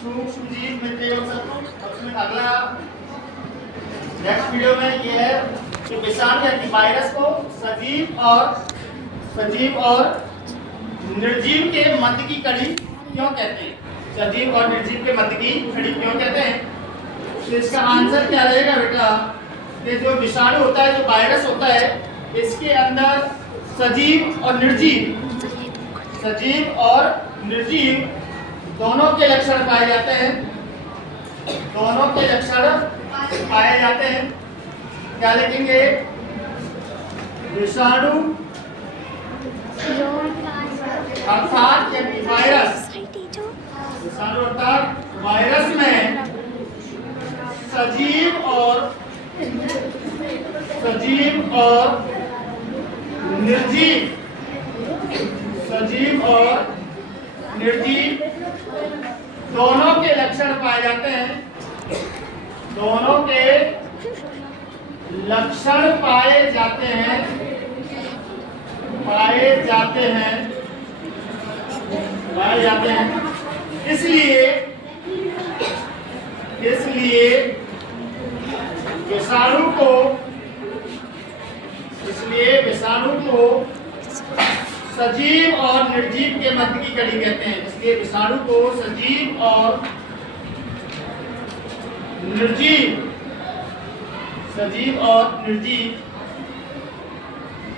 सूक्ष्म जीव मिलते हैं सबको। उसमें अगला नेक्स्ट वीडियो में ये है कि विषाणु यानी वायरस को सजीव और निर्जीव के मध्य की कड़ी क्यों कहते हैं? सजीव और निर्जीव के मध्य की कड़ी क्यों कहते हैं? तो इसका आंसर क्या रहेगा बेटा कि जो विषाणु होता है, जो वायरस होता है, इसके अंदर सजीव और निर्जीव दोनों के लक्षण पाए जाते हैं। दोनों के लक्षण पाए जाते हैं। क्या लिखेंगे? विषाणु अर्थात यानी वायरस, विषाणु अर्थात वायरस में सजीव और निर्जीव दोनों के लक्षण पाए जाते हैं। दोनों के लक्षण पाए जाते हैं। इसलिए विषाणु को सजीव और निर्जीव के मध्य की कड़ी कहते हैं। इसलिए विषाणु को सजीव और निर्जीव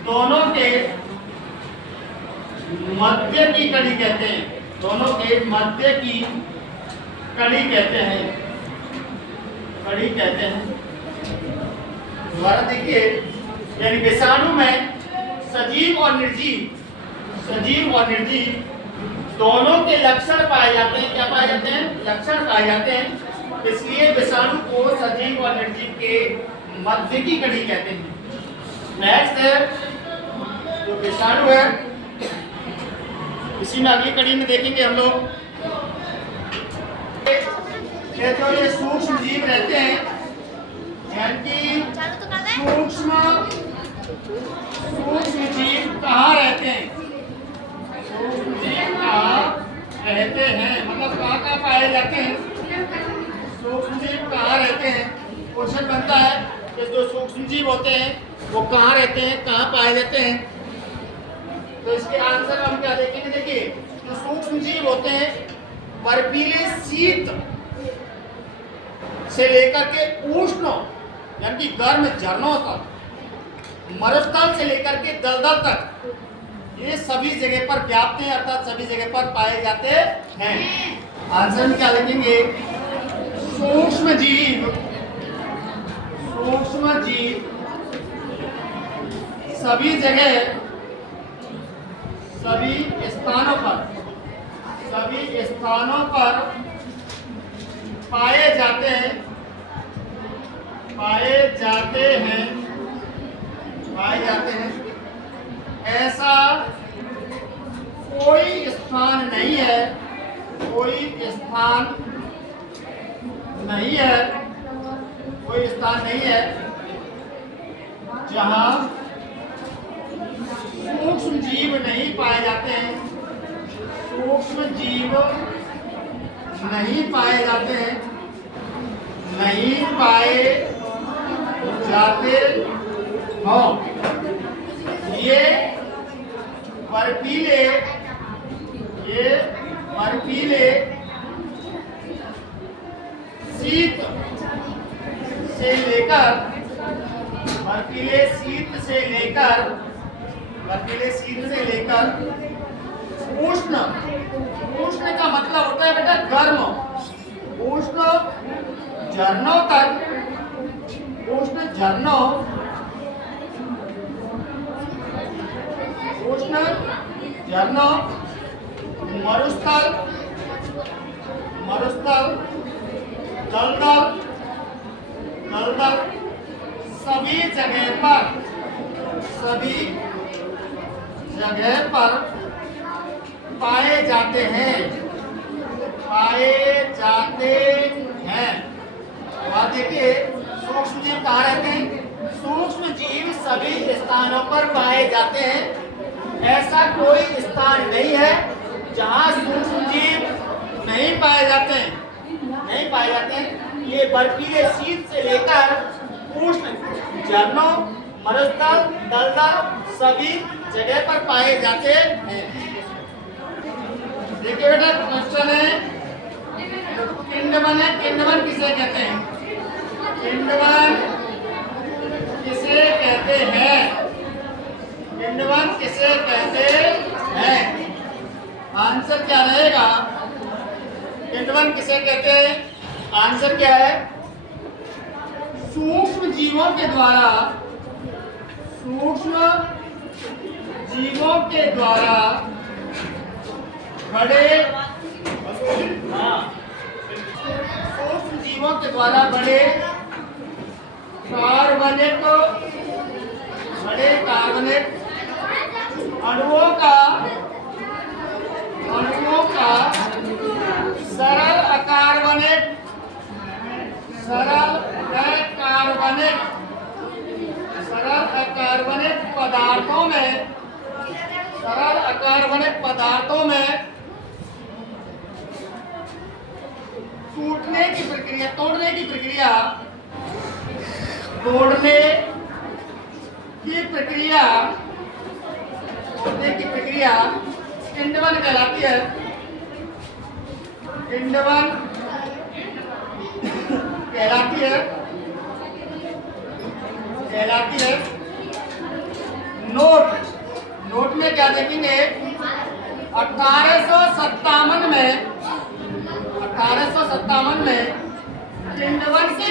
दोनों के मध्य की कड़ी कहते हैं। दोनों के मध्य की कड़ी कहते हैं। दोबारा देखिए, यानी विषाणु में सजीव और निर्जीव दोनों के लक्षण पाए जाते हैं। क्या पाए जाते हैं? लक्षण पाए जाते हैं। इसलिए विषाणु को सजीव और निर्जीव के मध्य की कड़ी कहते हैं। नेक्स्ट है जो विषाणु है, इसी में अगली कड़ी में देखेंगे हम लोग जो ये सूक्ष्म जीव रहते हैं, यानी सूक्ष्म जीव कहाँ रहते हैं? सूक्ष्म जीव कहाँ रहते हैं, मतलब कहाँ पाए जाते हैं? सूक्ष्म जीव कहाँ रहते हैं? क्वेश्चन बनता है कि जो सूक्ष्म जीव होते हैं वो कहाँ रहते हैं, कहाँ पाए जाते हैं? तो इसके आंसर हम क्या देखेंगे? देखिए, जो सूक्ष्म जीव होते हैं बर्फीले शीत से लेकर के उष्ण यानी गर्म झरनों तक, मरुस्थल से लेकर के दलदल तक, ये सभी जगह पर व्याप्त हैं, अर्थात सभी जगह पर पाए जाते हैं। आंसर में क्या लिखेंगे? सूक्ष्म जीव सभी जगह, सभी स्थानों पर पाए जाते हैं। ऐसा कोई स्थान नहीं है जहां सूक्ष्म जीव नहीं पाए जाते हैं। नहीं पाए जाते हो। ये बर्फीले शीत से लेकर उष्ण का मतलब होता है बेटा गर्म, उष्ण झरनों तक, मरुस्थल, दलदल सभी जगह पर पाए जाते हैं। और देखिए सूक्ष्म जीव कहाँ रहते हैं? सूक्ष्म जीव सभी स्थानों पर पाए जाते हैं। ऐसा कोई स्थान नहीं है जहाँ सूक्ष्म जीव नहीं पाए जाते हैं। नहीं पाए जाते हैं। ये बर्फीले शीत से लेकर उष्ण झरनों, मरुस्थल, दलदल सभी जगह पर पाए जाते हैं। देखिए बेटा क्वेश्चन है, किंडवन है, किंडवन किसे कहते हैं? किंडवन किसे कहते हैं? किंडवन किसे कहते हैं? आंसर क्या रहेगा? किंडवन किसे कहते हैं? आंसर क्या है? सूक्ष्म जीवों के द्वारा, सूक्ष्म जीवों के द्वारा बड़े, सूक्ष्म जीवों के द्वारा बड़े कार्बनिक अणुओं का सरल अकार्बनिक पदार्थों में तोड़ने की प्रक्रिया किंडवन कहलाती है। किंडवन कहलाती है। नोट में क्या देखेंगे? 1857 में किंडवन की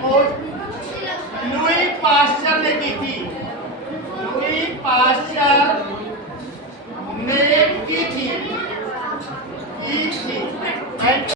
खोज लुई पाश्चर ने की थी। Louis Pasteur